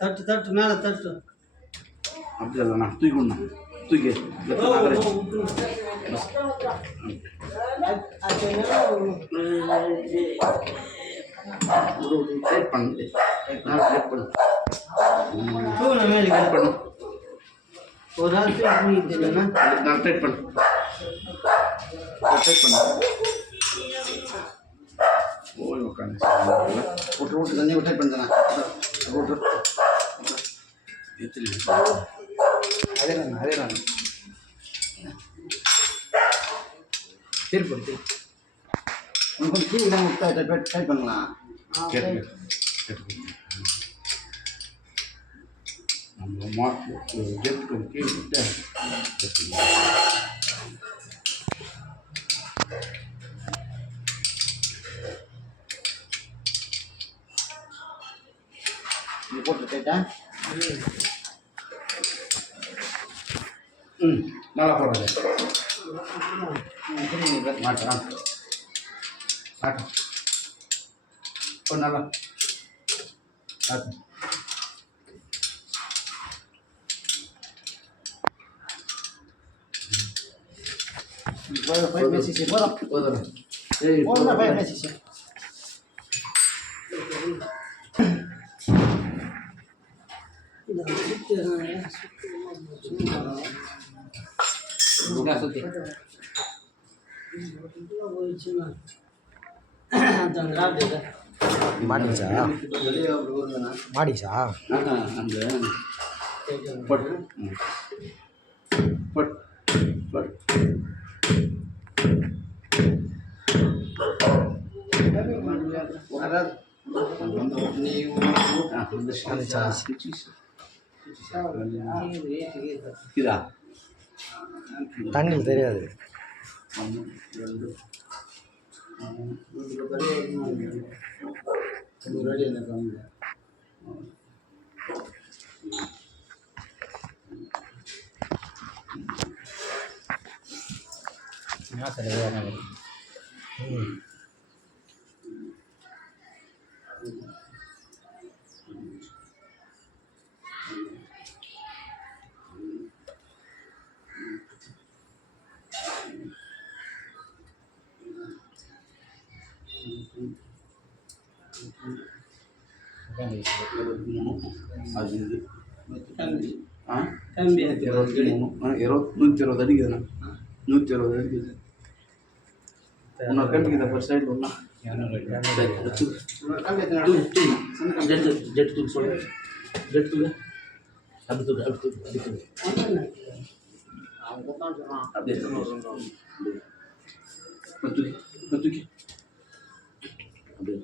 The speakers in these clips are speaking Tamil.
தட்டு தட்டு மேலே தட்டு அப்படி இல்லைண்ணா தூக்கி தூக்கி டைட் பண்ணு டைட் பண்ணு ஒரு நாள் நான் டைட் பண்ணு டைட் பண்ணு ஓய் உட்காந்து விட்டு விட்டு தண்ணி டைட் பண்ணுறேன் விட்டு அதே நான் திருப்பி உனக்கு கீழே தான் டைட் பண்ணலாம் நம்ம மாட்டு கீழே விட்டு நீ போட்டு கேட்டா நல்லா போடுறது மாட்டேன் காட்டும் இப்போ நல்லா காட்டும் போதும் சரி மாடிச்சா மாடிச்சா அந்த பட் பட் பட் தண்ணியில் தெரியாது அது இது 120 அடிக்குதுண்ணா 120 அடிக்குது இன்னொரு கம்பிக்குது அப்போ சைடு ஒன்றா ஜெட் தூள் சொல்லு ஜெட் தூள் அப்படி தூள் அப்படியே தூக்கி அப்படியே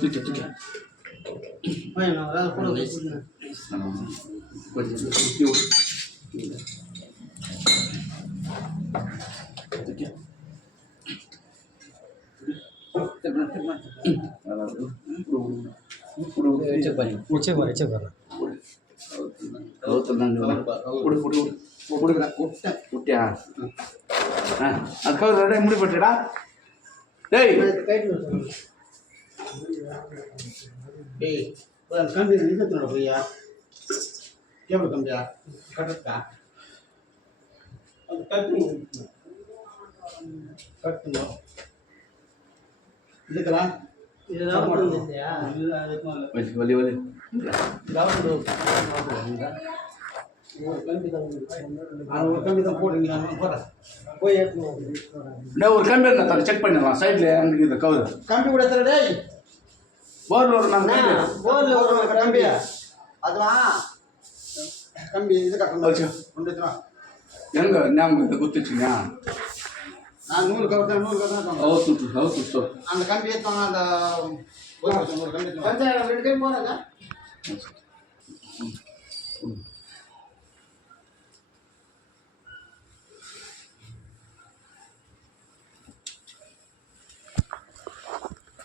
தூக்கி அதுக்காக ரெடி முடி பட்டுடா டேய் கம்பி நிறுத்தினோட போய்யா கேபிள் கம்பியா கட்டா அது கட்டணும் இதுக்கலாம் வலி வலி கம்பி தான் போடுங்க போய் ஒரு கம்பி இருந்தா செக் பண்ணிடலாம் சைட்ல இந்த கவர் கம்பி கூட தரடே போர்ல ஒரு நாங்கள் போர்ல ஒரு கம்பியா அதுவா கம்பி இது கட்டணும் கொண்டு எங்க ஞாபகம் இதை குத்துச்சுங்க நான் நூறு கவர் ஹவுஸ் அந்த கம்பி ஏற்றுவாங்க அந்த ஒரு கம்பி 2 கை போறாங்க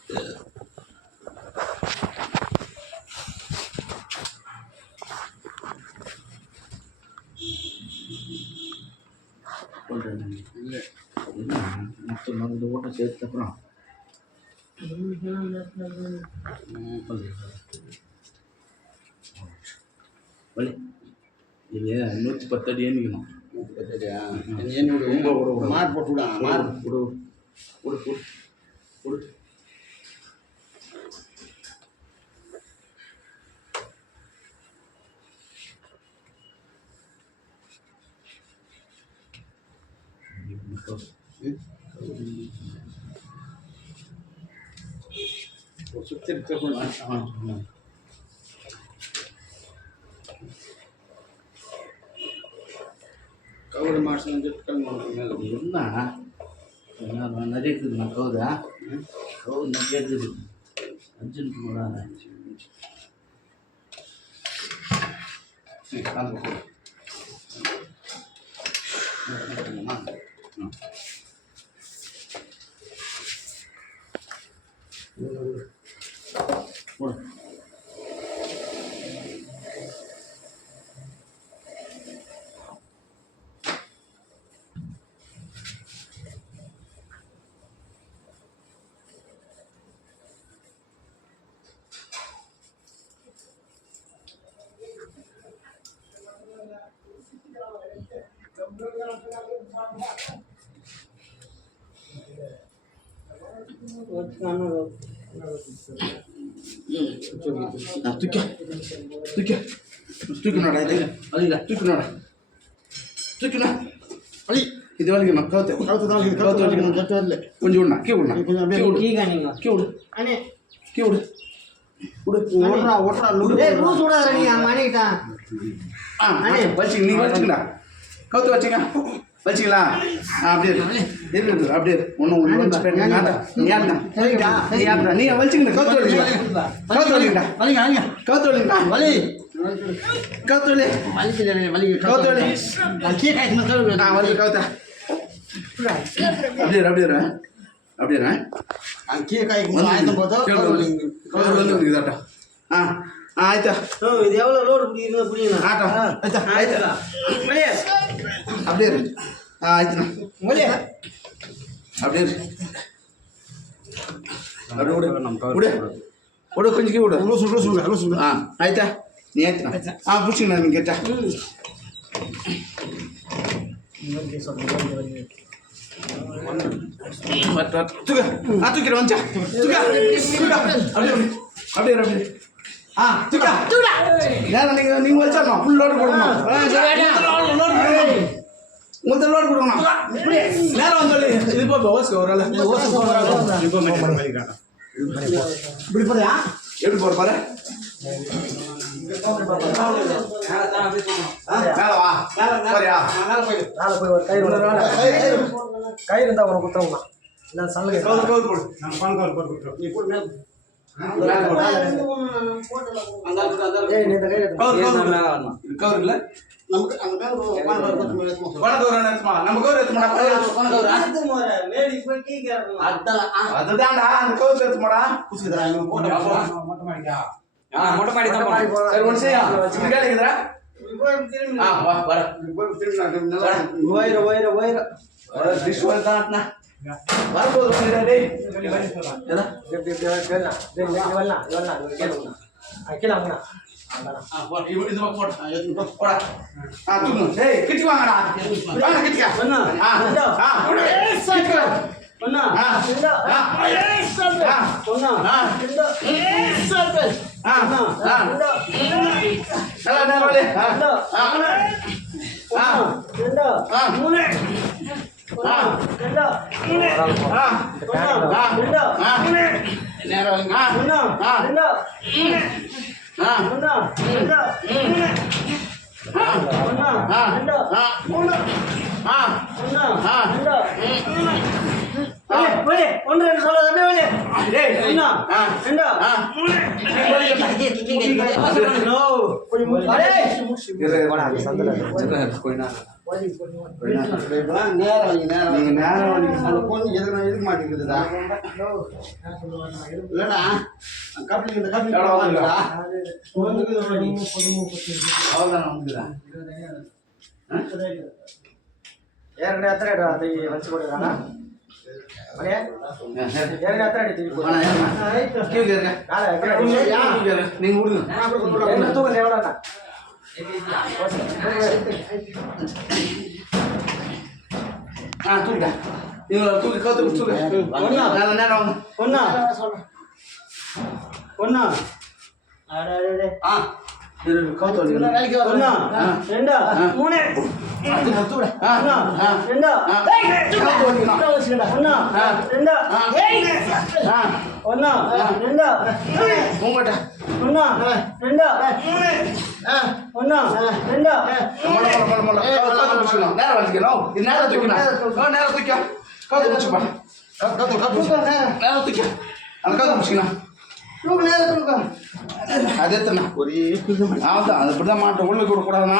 இல்லை மொத்தம் இந்த ஓட்டம் சேர்த்து அப்புறம் வலி இல்லையா 110 அடி ஏமிக்கணும். 110 அடியா? ஏன் விடு ரொம்ப விட விட மார்க் போட்டு விடா மார்க் விடு விடு விடு விடு. சுற்றி இருக்கணும். கவுடு மாசம் கல் மேலே என்ன நிறைய இருக்குதுண்ணா கவுதா கவுது நிறைய இருக்குது. அர்ஜென்ட் போடாத போடு. தூக்கினோடா இது அழிடா தூக்கினோடா தூக்கினா அழி இது வலிக்கணும் கவுத்து கவுத்து தான் இது கவுத்து வலிக்கணும் கவுத்து வரல கொஞ்சம் விடணும் கீ விடணும் கொஞ்சம் அப்படியே கீ விடு கீ விடு ஓடுறா ஓடுறா வச்சுக்க நீ வச்சுக்கடா கவுத்து வச்சுக்க வச்சுக்கலாம் அப்படியே இருக்கு அப்படியே ஒன்றும் ஒன்று வச்சு நீ ஆடுறா நீ வச்சுக்கணும் கவுத்து வலிக்கடா கவுத்து வலிக்கடா கவுத்து வலிக்கடா வலி கவுத்து வலி கவுத்து வலி வலி கவுத்தா அப்படியே அப்படியே அப்படியே அங்கே காய்க்கு ஆயத்தம் போதோ வந்துட்டாா ಆಯ್ತಾ இது எவ்வளோ லோடு பிடிக்கிறீங்க புரியுங்க ಆಯ್ತಾ ಆಯ್ತಾ ಆಯ್ತಾ அப்படியே இரு ஆயிடுச்சுண்ணா அப்படியே இரு அப்படியே விடு விடு கொஞ்சம் விடு சொல்லு ಆಯ್ತಾ ನೀ ಆಯ್ತಾ பிடிச்சிங்கண்ணா நீங்கள் கேட்டா தூக்கிற வந்துச்சா அப்படியே அப்படியே நீங்க வச்சிடணும் ஃபுல் லோடு கொடுக்கணும் முதல் லோடு கொடுக்கணும் நேரம் வந்து இது இப்போ ஓஸ்க்கு ஒரு இப்படி போறியா எப்படி போற பாரு மேல வா சரியா மேலே போய் ஒரு கயிறு இருந்தால் உனக்கு குத்துறோம்னா இல்லை சல்லு கவுது போடு நீ போடு மேல கவுரு இல்ல நமக்கு அந்த மேல நம்ம கவுரு ஏத்துமாடா அதுதான்டா அந்த கவுரு ஏத்துமாடா மொட்டை மாடி தான் சரி ஒன்று செய்யா கேளுக்குதுடா வா வர வர டிஷ் வரதான்டா வரப்போது வந்துடா டேய் இது போடா தூக்கு டேய் கிட்டி வாங்கடா வாங்க கிட்டியா இப்பெல்லாம் நேரம் வைங்க, நேரம் வைங்க. நீங்கள் நேரம் வலிக்கு அந்த பொண்ணு எதுக்க மாட்டேங்குதுடா. இல்லைடா கப்ளிங் இந்த கப்ளிங் எவ்வளோ வாங்குறா? அவ்வளோதான் வந்துக்குதா ஏற்கனவே எத்தனை அடி அதை வச்சு கொடுக்குறாங்க மணியா ஏற்கனவே எத்தனை அடி தூக்கி நீங்கள் விடுங்க என்ன தூக்கம் எவ்வளோண்ணா தூக்கிட்டா நீங்கள் தூக்கி கவுத்து தூக்கு நல்ல நேரம் ஒண்ணா ஒண்ணா கவுத்து ஒண்ணா ரெண்டா மூணு ஒண்ணா ரெண்டா ஒண்ணா ரெண்டா ஒண்ணா ரெண்டா உங்கள்கிட்ட ஒண்ணா ரெண்டா ஒண்ணா ரெண்டா நேரம் வச்சுக்கணும் இது நேரம் தூக்கணும் நேரம் தூக்க கவுத்து முடிச்சுப்பா நேரம் தூக்க அந்த கவுத்து முடிச்சுக்கணும் அது எத்தனை ஒரே அதான் அது இப்படி தான் மாட்டோம் உள்ளே கொடுக்கூடாதுண்ணா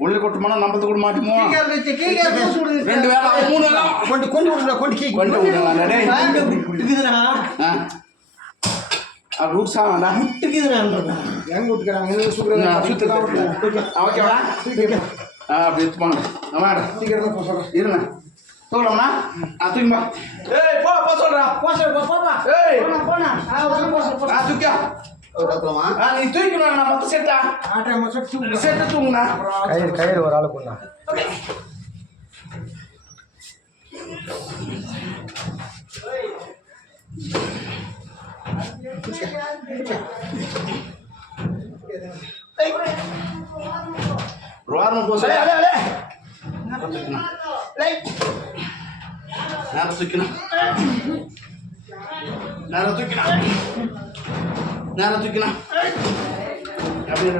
உள்ளே கொட்டுமானா நம்மளது கூட மாட்டோமோ 2 வேலை 3 வேலை கொண்டு விடுறா கொண்டு கீ கொண்டு விடலாம் அப்படி விட்டு வேண்டாம் எங்க விட்டுக்கிறாங்க ஓகேவா அப்படி எடுத்துப்பாங்க இருங்க தூக்கலாம்ண்ணா தூக்கிமா ஏய் போ சொல்கிறா ஏய் தூக்கியா நீ தூக்கணும் நான் மொத்தம் செட்டா செட்டை தூங்குண்ணா கயிறு ஒரு ஆளு பொண்ணா ரோரம் போ நேரம் தூக்கணும் அப்படியே